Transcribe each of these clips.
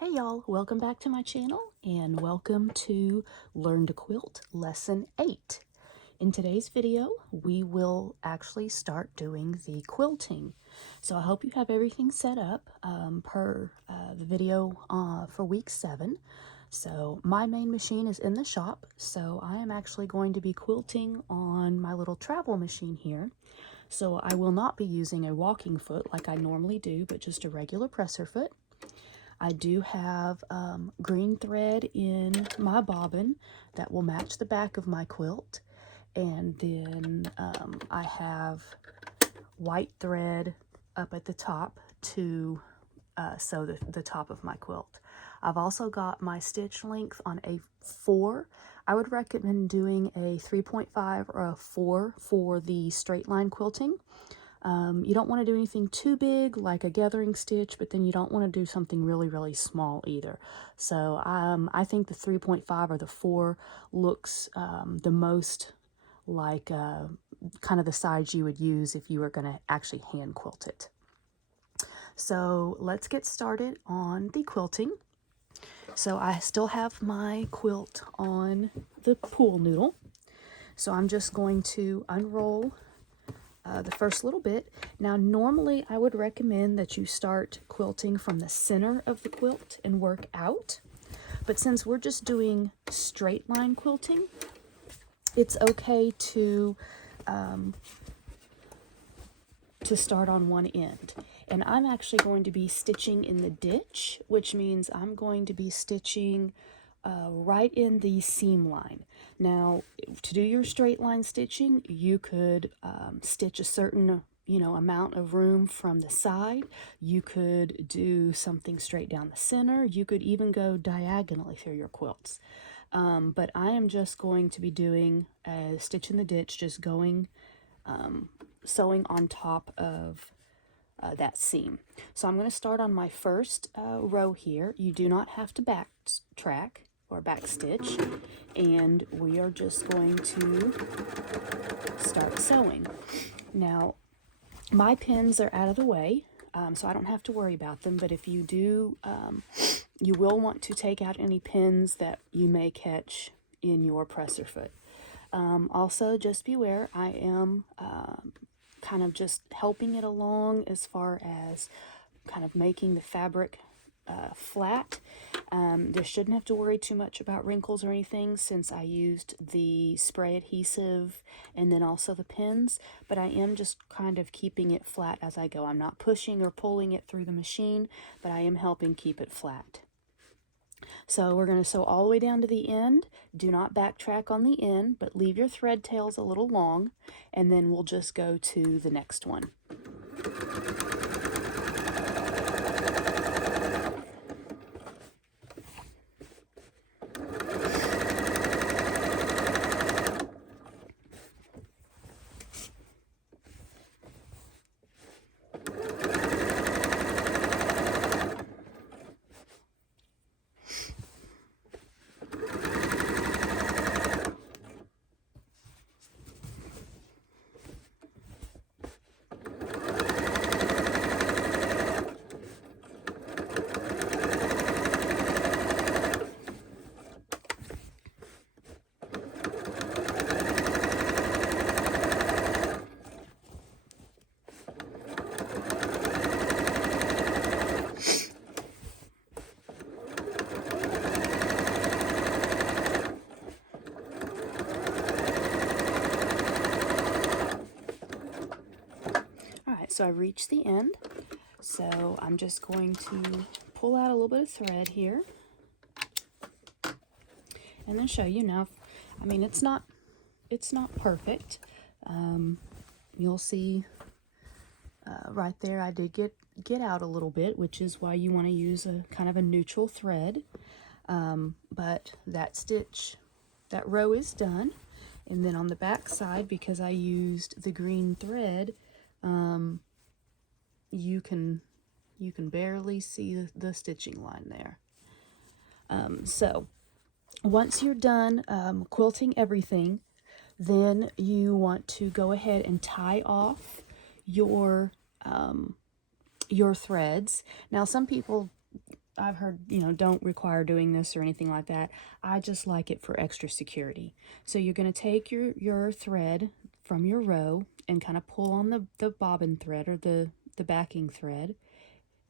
Hey y'all, welcome back to my channel and welcome to Learn to Quilt Lesson 8. In today's video, we will actually start doing the quilting. So I hope you have everything set up per the video for week 7. So my main machine is in the shop, so I am actually going to be quilting on my little travel machine here. So I will not be using a walking foot like I normally do, but just a regular presser foot. I do have green thread in my bobbin that will match the back of my quilt. And then I have white thread up at the top to sew the top of my quilt. I've also got my stitch length on a 4. I would recommend doing a 3.5 or a 4 for the straight line quilting. You don't want to do anything too big like a gathering stitch, but then you don't want to do something really small either. So I think the 3.5 or the 4 looks the most like kind of the size you would use if you were going to actually hand quilt it. So let's get started on the quilting. So I still have my quilt on the pool noodle. So I'm just going to unroll the first little bit. Now normally I would recommend that you start quilting from the center of the quilt and work out, but since we're just doing straight line quilting, it's okay to start on one end. And I'm actually going to be stitching in the ditch, which means I'm going to be stitching right in the seam line. Now, to do your straight line stitching, you could stitch a certain, amount of room from the side. You could do something straight down the center. You could even go diagonally through your quilts. But I am just going to be doing a stitch in the ditch, just going, sewing on top of that seam. So I'm going to start on my first row here. You do not have to backtrack or back stitch, and we are just going to start sewing. Now my pins are out of the way, so I don't have to worry about them, but if you do, you will want to take out any pins that you may catch in your presser foot. Also, just beware, I am kind of just helping it along as far as kind of making the fabric flat. There shouldn't have to worry too much about wrinkles or anything since I used the spray adhesive and then also the pins, but I am just kind of keeping it flat as I go. I'm not pushing or pulling it through the machine, but I am helping keep it flat. So we're going to sew all the way down to the end. Do not backtrack on the end, but leave your thread tails a little long, and then we'll just go to the next one. So I reached the end, so I'm just going to pull out a little bit of thread here and then show you. Now, I mean, it's not perfect. You'll see right there I did get out a little bit, which is why you want to use a kind of a neutral thread. But that row is done, and then on the back side, because I used the green thread, you can barely see the stitching line there. So once you're done quilting everything, then you want to go ahead and tie off your threads. Now some people I've heard, you know, don't require doing this or anything like that. I just like it for extra security. So you're going to take your thread from your row and kind of pull on the bobbin thread or the backing thread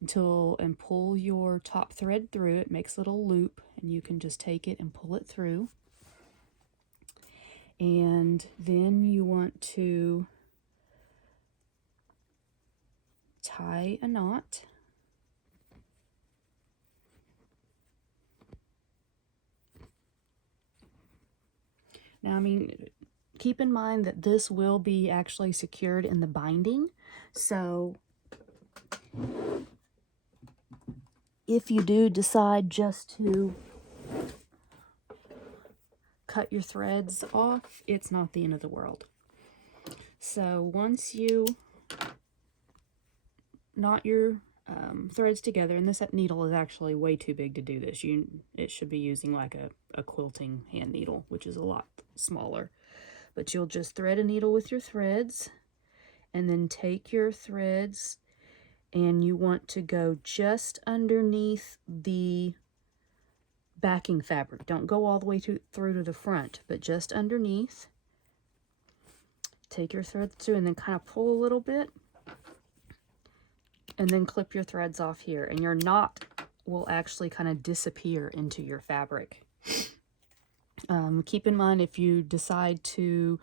and pull your top thread through. It makes a little loop, and you can just take it and pull it through. And then you want to tie a knot. Now, I mean, keep in mind that this will be actually secured in the binding. So if you do decide just to cut your threads off, it's not the end of the world. So once you knot your threads together, and this needle is actually way too big to do this. It should be using like a quilting hand needle, which is a lot smaller. But you'll just thread a needle with your threads, and then take your threads, and you want to go just underneath the backing fabric. Don't go all the way through to the front, but just underneath. Take your threads through and then kind of pull a little bit, and then clip your threads off here, and your knot will actually kind of disappear into your fabric. Keep in mind, if you decide to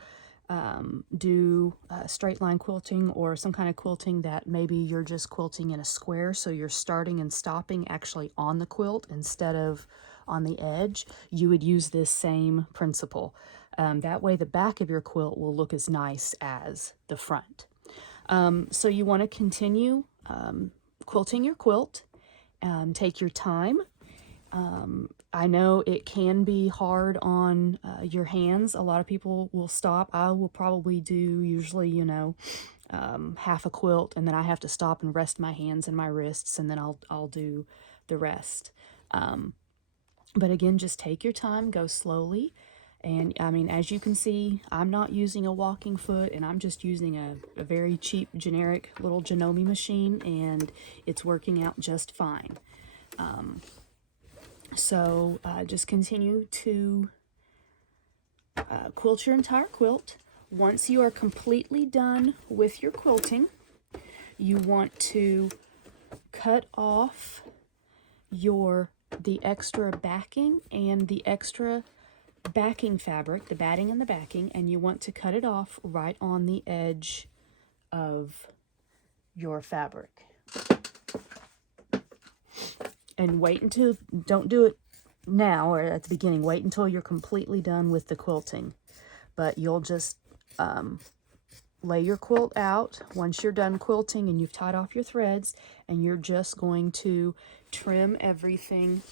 do straight line quilting or some kind of quilting that maybe you're just quilting in a square, so you're starting and stopping actually on the quilt instead of on the edge, you would use this same principle. That way the back of your quilt will look as nice as the front. So you want to continue quilting your quilt. Take your time. I know it can be hard on your hands. A lot of people will stop. I will probably do usually, you know, half a quilt, and then I have to stop and rest my hands and my wrists, and then I'll do the rest. But again, just take your time, go slowly. And I mean, as you can see, I'm not using a walking foot, and I'm just using a very cheap, generic little Janome machine, and it's working out just fine. So just continue to quilt your entire quilt. Once you are completely done with your quilting, you want to cut off the extra backing and the extra backing fabric, the batting and the backing, and you want to cut it off right on the edge of your fabric. And wait until, don't do it now or at the beginning, wait until you're completely done with the quilting. But you'll just lay your quilt out once you're done quilting and you've tied off your threads, and you're just going to trim everything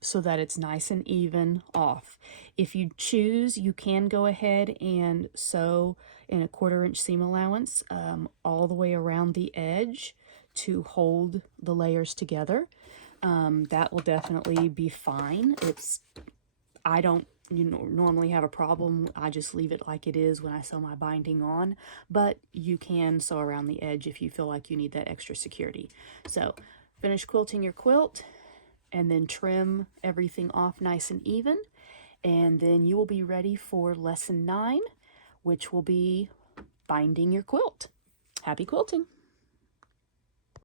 so that it's nice and even off. If you choose, you can go ahead and sew in a 1/4 inch seam allowance all the way around the edge to hold the layers together. That will definitely be fine. I don't normally have a problem. I just leave it like it is when I sew my binding on, but you can sew around the edge if you feel like you need that extra security. So finish quilting your quilt, and then trim everything off nice and even, and then you will be ready for lesson 9, which will be binding your quilt. Happy quilting!